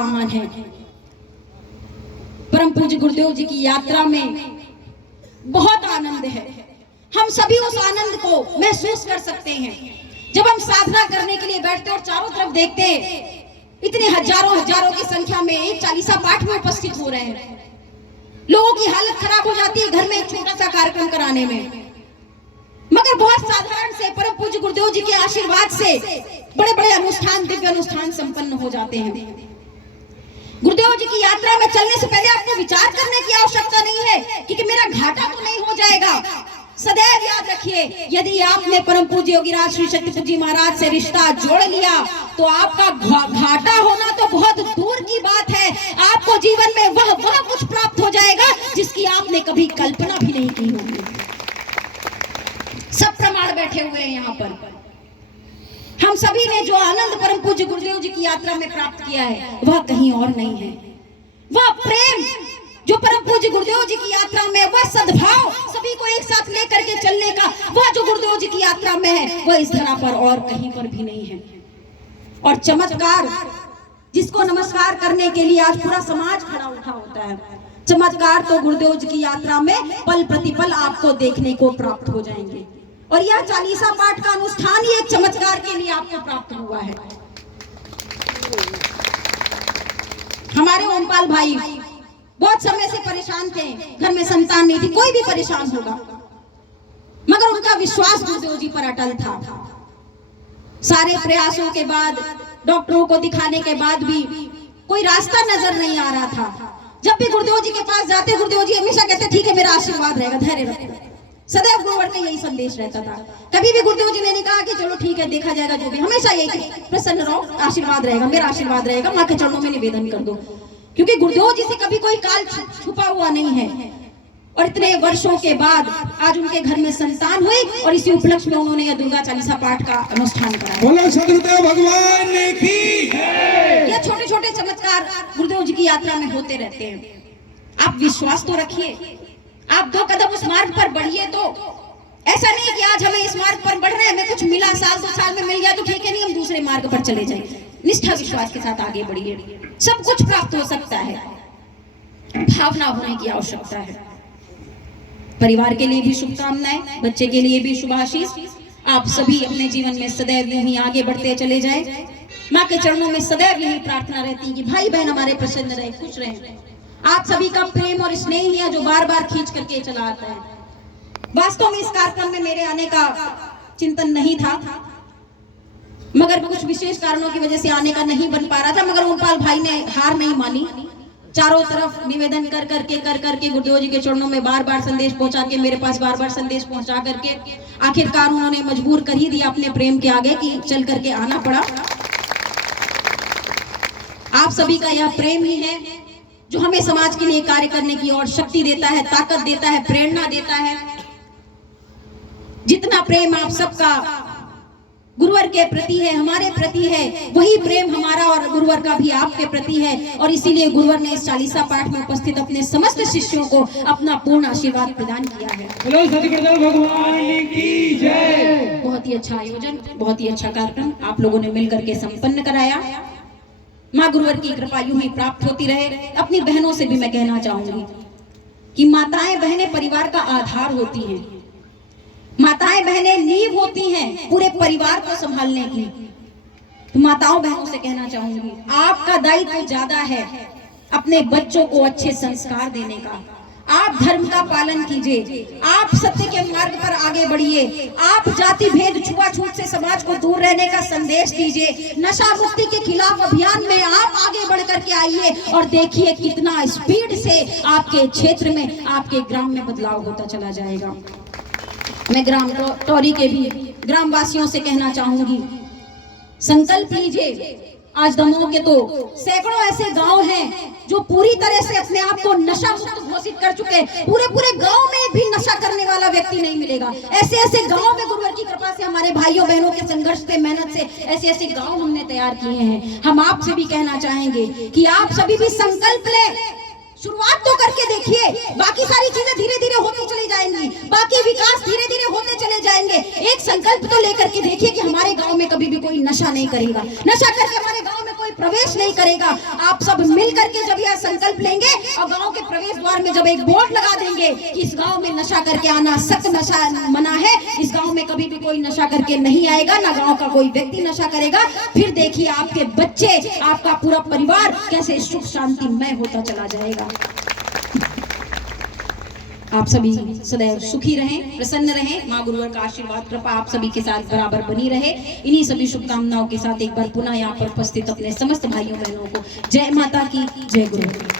वाहन है। परम पूज्य गुरुदेव जी की यात्रा में बहुत आनंद है। हम सभी उस आनंद को महसूस कर सकते हैं जब हम साधना करने के लिए बैठते और चारों तरफ देखते हैं इतने हजारों की संख्या में एक चालीसा पाठ में उपस्थित हो रहे हैं। लोगों की हालत खराब हो जाती है घर में एक छोटा सा कार्यक्रम कराने में, मगर बहुत साधारण से परम पूज्य गुरुदेव जी के आशीर्वाद से बड़े बड़े अनुष्ठान, दिव्य अनुष्ठान संपन्न हो जाते हैं। गुरुदेव जी की यात्रा में चलने से पहले आपको विचार करने की आवश्यकता नहीं है कि मेरा घाटा तो नहीं हो जाएगा। सदैव याद रखिए, यदि आपने परम पूज्य योगीराज श्री शक्तिपुर जी महाराज से रिश्ता जोड़ लिया तो आपका घाटा होना तो बहुत दूर की बात है। आपको जीवन में वह कुछ प्राप्त हो जाएगा जिसकी आपने कभी कल्पना भी नहीं की होगी। सब प्रमाण बैठे हुए हैं यहाँ पर। हम सभी ने जो आनंद परम पूज्य गुरुदेव जी की यात्रा में प्राप्त किया है वह कहीं और नहीं है। वह प्रेम जो परम पूज्य गुरुदेव जी की यात्रा में, वह सद्भाव सभी को एक साथ लेकर के चलने का, वह जो गुरुदेव जी की यात्रा में है वह इस धरा पर और कहीं पर भी नहीं है। और चमत्कार जिसको नमस्कार करने के लिए आज पूरा समाज खड़ा उठा होता है, चमत्कार तो गुरुदेव जी की यात्रा में पल प्रतिपल आपको देखने को प्राप्त हो जाएंगे। और यह चालीसा पाठ का अनुष्ठान ही एक चमत्कार के लिए आपको प्राप्त हुआ है। हमारे ओमपाल भाई बहुत समय से परेशान थे, घर में संतान नहीं थी, कोई भी परेशान होगा, मगर उनका विश्वास गुरुदेव जी पर अटल था। सारे प्रयासों के बाद, डॉक्टरों को दिखाने के बाद भी कोई रास्ता नजर नहीं आ रहा था। जब भी गुरुदेव जी के पास जाते, गुरुदेव जी हमेशा कहते ठीक है, मेरा आशीर्वाद रहेगा, धैर्य रखो। सदैव गुरुवर का यही संदेश रहता था। कभी भी गुरुदेव जी ने नहीं कहा कि चलो ठीक है देखा जाएगा जो भी, हमेशा यही प्रसन्न रहो, आशीर्वाद रहेगा, मेरा आशीर्वाद रहेगा, माँ के चरणों में निवेदन कर दो। क्योंकि गुरुदेव जी से कभी कोई काल छुपा हुआ नहीं है। और इतने वर्षों के बाद आज उनके घर में संतान हुई और इसी उपलक्ष्य में उन्होंने यह दुर्गा चालीसा पाठ का अनुष्ठान कराया। बोलो सदगुरुदेव भगवान की जय। यह छोटे छोटे चमत्कार गुरुदेव जी की यात्रा में होते रहते हैं। आप विश्वास तो रखिए, आप 2 कदम उस मार्ग पर बढ़िए। तो ऐसा नहीं कि आज हमें इस मार्ग पर बढ़ रहे हैं, हमें कुछ मिला, साल 2 साल में मिल गया तो ठीक है, नहीं हम दूसरे मार्ग पर चले जाएं। निष्ठा विश्वास के साथ आगे बढ़िए, सब कुछ प्राप्त हो सकता है। भावना होने की आवश्यकता है। परिवार के लिए भी शुभकामनाएं, बच्चे के लिए भी शुभाशीष। आप सभी अपने जीवन में सदैव यूं ही आगे बढ़ते चले जाएं। माँ के चरणों में सदैव यही प्रार्थना रहती है कि भाई बहन हमारे प्रसन्न रहे, खुश रहे। आप सभी का प्रेम और स्नेह ही है जो बार बार खींच करके चला आता है। वास्तव में इस कार्यक्रम में मेरे आने का चिंतन नहीं था, मगर कुछ विशेष कारणों की वजह से आने का नहीं बन पा रहा था। मगर ओमपाल भाई ने हार नहीं मानी, चारों तरफ निवेदन कर करके गुरुदेव जी के चरणों में बार बार संदेश पहुंचा के, मेरे पास बार बार संदेश पहुंचा करके आखिरकार उन्होंने मजबूर कर ही दिया अपने प्रेम के आगे कि चल करके आना पड़ा। आप सभी का यह प्रेम ही है जो हमें समाज के लिए कार्य करने की और शक्ति देता है, ताकत देता है, प्रेरणा देता है। जितना प्रेम आप सबका गुरुवर के प्रति है, हमारे प्रति है, वही प्रेम हमारा और गुरुवर का भी आपके प्रति है। और इसीलिए गुरुवर ने इस चालीसा पाठ में उपस्थित अपने समस्त शिष्यों को अपना पूर्ण आशीर्वाद प्रदान किया है। बोलो सदगुरुदेव भगवान की जय। बहुत ही अच्छा आयोजन, बहुत ही अच्छा कार्यक्रम आप लोगों ने मिलकर के संपन्न कराया। माँ गुरुवर की कृपा यूं ही प्राप्त होती रहे। अपनी बहनों से भी मैं कहना चाहूंगी कि माताएं बहनें परिवार का आधार होती हैं। माताएं बहनें नींव होती हैं पूरे परिवार को संभालने की। तो माताओं बहनों से कहना चाहूंगी, आपका दायित्व ज्यादा है अपने बच्चों को अच्छे संस्कार देने का। आप धर्म का पालन कीजिए, आप सत्य के मार्ग पर आगे बढ़िए, आप जाति भेद छुआछूत से समाज को दूर रहने का संदेश दीजिए। नशा मुक्ति के खिलाफ अभियान में आप आगे बढ़ करके आइए और देखिए कितना स्पीड से आपके क्षेत्र में, आपके ग्राम में बदलाव होता चला जाएगा। मैं ग्राम टोरी के भी ग्रामवासियों से कहना चाहूंगी, संकल्प लीजिए। आज दमोह के तो सैकड़ों ऐसे गांव हैं जो पूरी तरह से अपने आप को नशा मुक्त घोषित कर चुके हैं। पूरे गांव में भी नशा करने वाला व्यक्ति नहीं मिलेगा। ऐसे गांव में गुरुवर की कृपा से, हमारे भाइयों बहनों के संघर्ष से, मेहनत से ऐसे गांव हमने तैयार किए हैं। हम आपसे भी कहना चाहेंगे कि आप सभी भी संकल्प लें, शुरुआत तो करके देखिए। बाकी सारी चीजें धीरे धीरे होती चली जाएंगी, बाकी विकास धीरे धीरे होते चले जाएंगे। एक संकल्प तो लेकर के देखिए कि हमारे गांव में कभी भी कोई नशा नहीं करेगा, नशा करके हमारे गांव में कोई प्रवेश नहीं करेगा। आप सब मिल करके जब यह संकल्प लेंगे और गांव के प्रवेश द्वार में जब एक बोर्ड लगा देंगे कि इस गांव में नशा करके आना सख्त नशा मना है, इस गांव में कभी भी कोई नशा करके नहीं आएगा, ना गांव का कोई व्यक्ति नशा करेगा, फिर देखिए आपके बच्चे, आपका पूरा परिवार कैसे सुख शांतिमय होता चला जाएगा। आप सभी सदैव सुखी रहें, प्रसन्न रहें। माँ गुरुवर का आशीर्वाद कृपा आप सभी के साथ बराबर बनी रहे। इन्हीं सभी शुभकामनाओं के साथ एक बार पुनः यहाँ पर उपस्थित अपने समस्त भाइयों बहनों को जय माता की, जय गुरु।